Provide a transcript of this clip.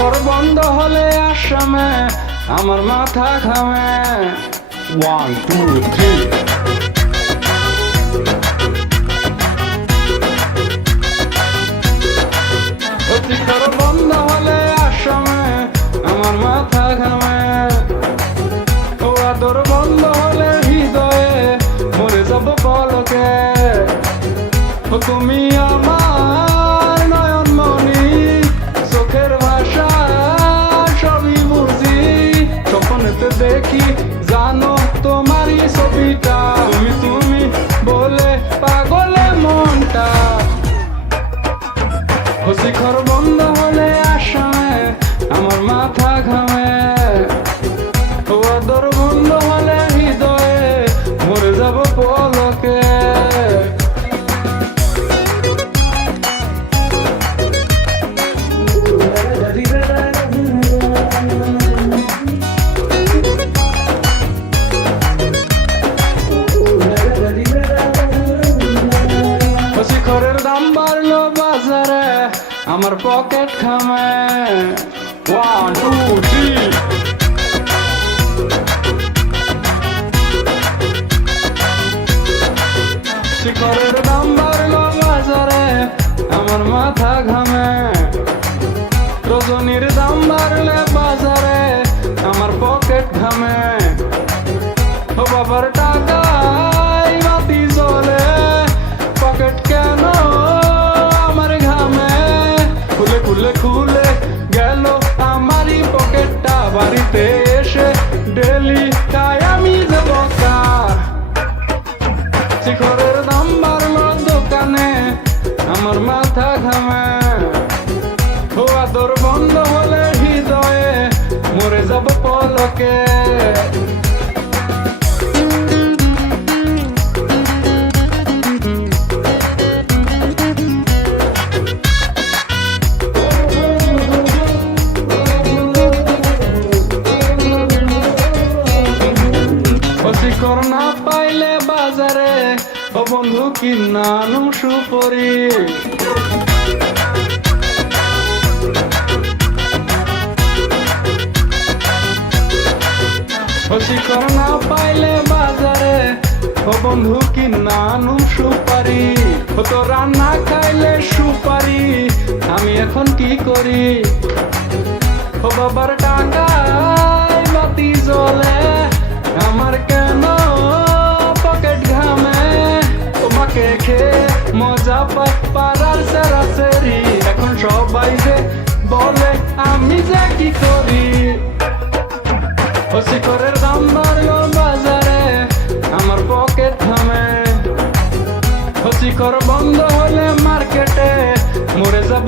শিখর বন্ধ হলে আসামে আমার মাথা ঘামে 1 2 3 শিখর বন্ধ হলে আসামে আমার মাথা ঘামে ও আদর বন্ধ হলে হৃদয়ে মরে যাব পলকে ও তুমি আমার নয়নমণি চোখের ভাষা সবই বুঝি স্বপ্নেতে দেখি জানো তোমারই ছবিটা তুমি তুমি বলে পাগলে মনটা ও শিখর বন্ধ হলে আসামে আমার মাথা ঘামে ও আদর বন্ধ হলে হৃদয়ে মরে যাব পলকে শিখরের দাম বাড়লো বাজারে আমার পকেট খামে 1 2 3 শিখরের দাম বাড়লো বাজারে আমার মাথা ঘামে রজনীর দাম বাড়লে বাজারে আমার পকেট ঘামে ও বাবার টাকায় বাতি জ্বলে পকেট কেন আমার ঘামে খুলে খুলে খুলে গেল আমারই পকেটটা বাড়িতে এসে ডেলি তাই আমি যে বকা শিখরের দাম বাড়লো দোকানে আমার মাথা ঘামে ও আদর বন্ধ হলে হৃদয়ে মরে যাব পলকে শিখর না পাইলে বাজারে ও বন্ধু কিনানুম সুপরি ও শিখর না পাইলে বাজারে ও বন্ধু কিনানুম সুপারি ও তো রান্না খাইলে সুপারি আমি এখন কি করি ও বাবার টাকায় বাতি জ্বলে আমার কেন পকেট ঘামে তোমাকে খেয়ে মজা পাই পাড়ার সেরাসেরি এখন সবাই যে বলে আমি যে কি করি ও শিখরের দাম বাড়লো বাজারে আমার পকেট ঘামে ও শিখর বন্ধ হলে মার্কেটে মরে যাব